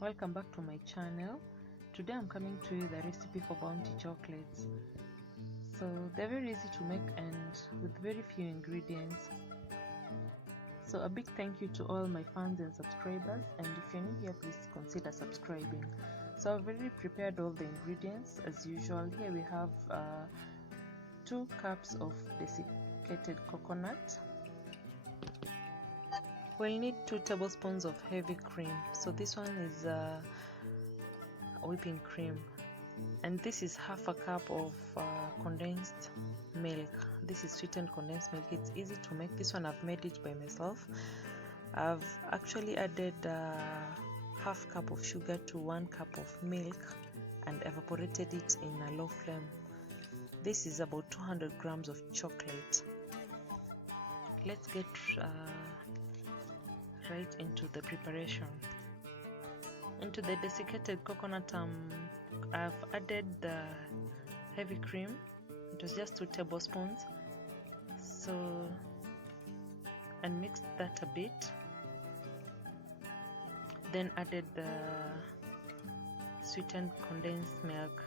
Welcome back to my channel. Today I'm coming to you the recipe for Bounty chocolates. So they're very easy to make and with very few ingredients. So a big thank you to all my fans and subscribers, and if you're new here, please consider subscribing. So I've already prepared all the ingredients as usual. Here we have 2 cups of desiccated coconut. We'll need 2 tablespoons of heavy cream. So this one is whipping cream, and this is half a cup of condensed milk. This is sweetened condensed milk. It's easy to make. This one I've made it by myself. I've actually added half cup of sugar to 1 cup of milk and evaporated it in a low flame. This is about 200 grams of chocolate. Let's get right into the preparation. Into the desiccated coconut, I've added the heavy cream. It was just 2 tablespoons. And mixed that a bit. Then added the sweetened condensed milk.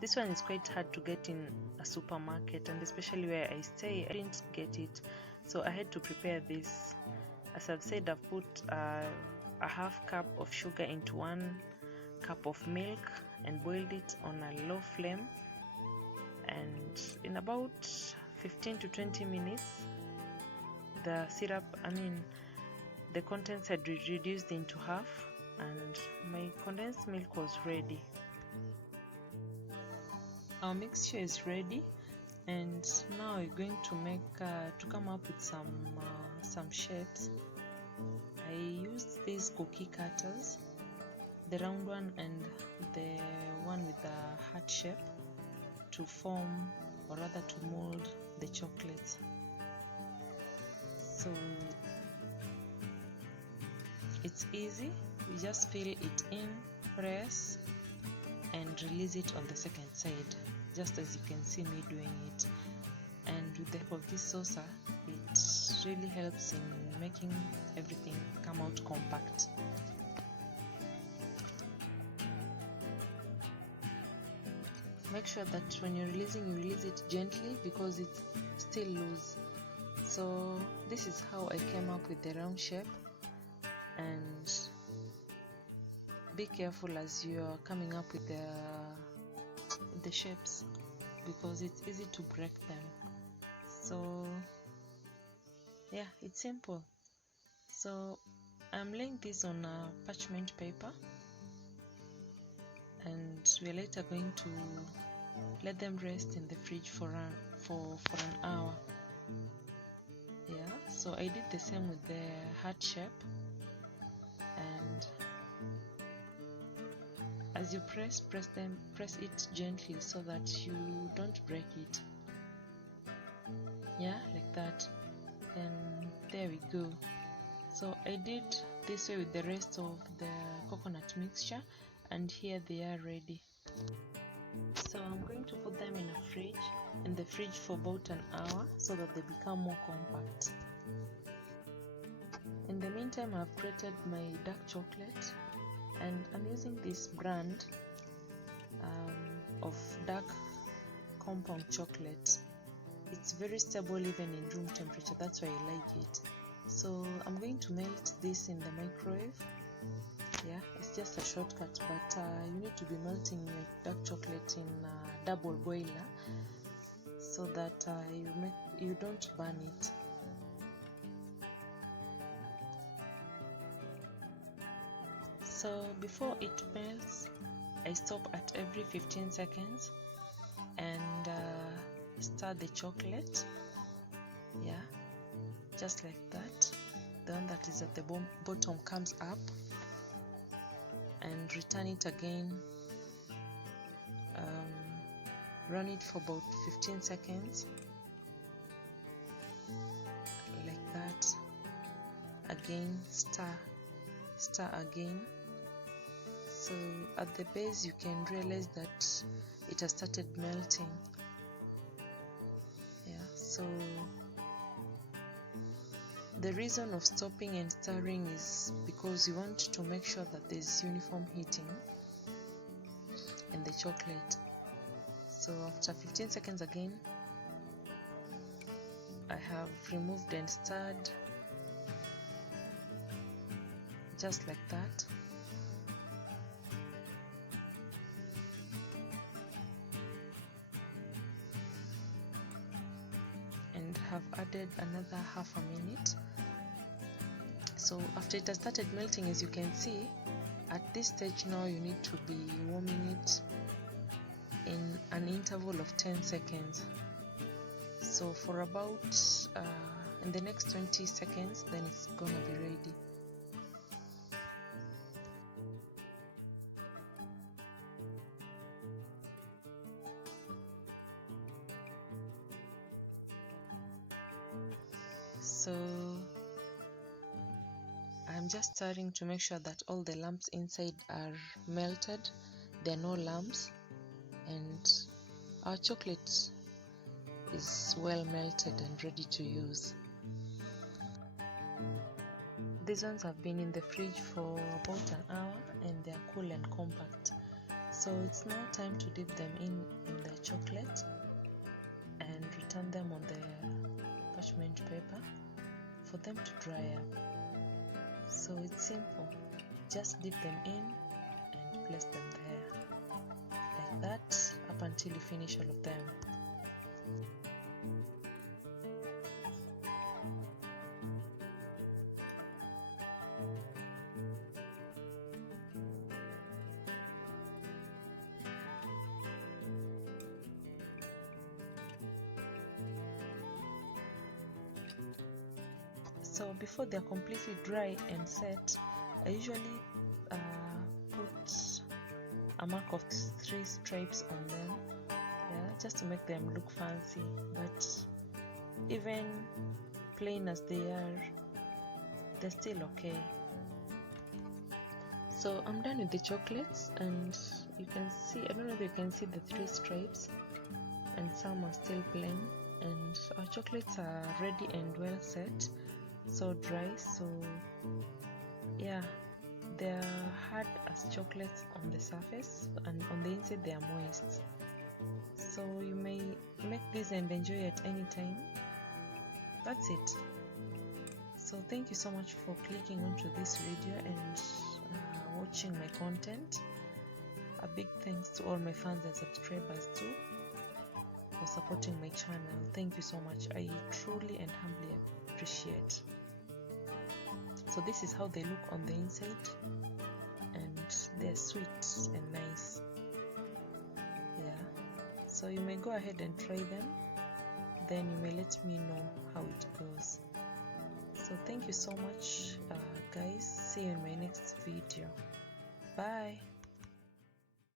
This one is quite hard to get in a supermarket, and especially where I stay, I didn't get it, so I had to prepare this. As I've said, I've put a half cup of sugar into 1 cup of milk and boiled it on a low flame, and in about 15 to 20 minutes the contents had reduced into half and my condensed milk was ready. Our mixture is ready, and now we're going to make to come up with some shapes. I used these cookie cutters, the round one and the one with the heart shape, to form, or rather to mold, the chocolates. So it's easy. You just fill it in, press and release it on the second side, just as you can see me doing it. And with the help of this saucer, it really helps in making everything come out compact. Make sure that when you're releasing, you release it gently because it's still loose. So this is how I came up with the round shape, and be careful as you are coming up with the shapes, because it's easy to break them. So yeah, it's simple. So I'm laying this on a parchment paper, and we're later going to let them rest in the fridge for an hour. Yeah, so I did the same with the heart shape, and as you press it gently so that you don't break it. Yeah, like that. Then there we go. So I did this way with the rest of the coconut mixture, and here they are ready. So I'm going to put them in the fridge for about an hour so that they become more compact. In the meantime, I've created my dark chocolate, and I'm using this brand of dark compound chocolate. It's very stable even in room temperature, that's why I like it. So I'm going to melt this in the microwave. Yeah, it's just a shortcut, but you need to be melting your dark chocolate in a double boiler so that you don't burn it. So before it melts, I stop at every 15 seconds and stir the chocolate. Yeah, just like that. The one that is at the bottom comes up, and return it again. Run it for about 15 seconds, like that. Again, stir again. So at the base you can realize that it has started melting. Yeah, so The reason of stopping and stirring is because you want to make sure that there's uniform heating in the chocolate. So after 15 seconds again, I have removed and stirred, just like that. And have added another half a minute. So after it has started melting, as you can see, at this stage now you need to be warming it in an interval of 10 seconds. So for about in the next 20 seconds, then it's gonna be ready. So I'm just stirring to make sure that all the lumps inside are melted. There are no lumps, and our chocolate is well melted and ready to use. These ones have been in the fridge for about an hour and they are cool and compact. So it's now time to dip them in the chocolate and return them on the parchment paper for them to dry up. So it's simple, just dip them in and place them there like that up until you finish all of them. So before they're completely dry and set, I usually put a mark of 3 stripes on them, just to make them look fancy. But even plain as they are, they're still okay. So I'm done with the chocolates, and you can see, I don't know if you can see the 3 stripes, and some are still plain, and our chocolates are ready and well set. So dry, so yeah, they're hard as chocolates on the surface, and on the inside they are moist. So you may make this and enjoy at any time. That's it. So thank you so much for clicking onto this video and watching my content. A big thanks to all my fans and subscribers too for supporting my channel. Thank you so much. I truly and humbly appreciate. So this is how they look on the inside, and they're sweet and nice. So you may go ahead and try them, then you may let me know how it goes. So thank you so much guys. See you in my next video. Bye.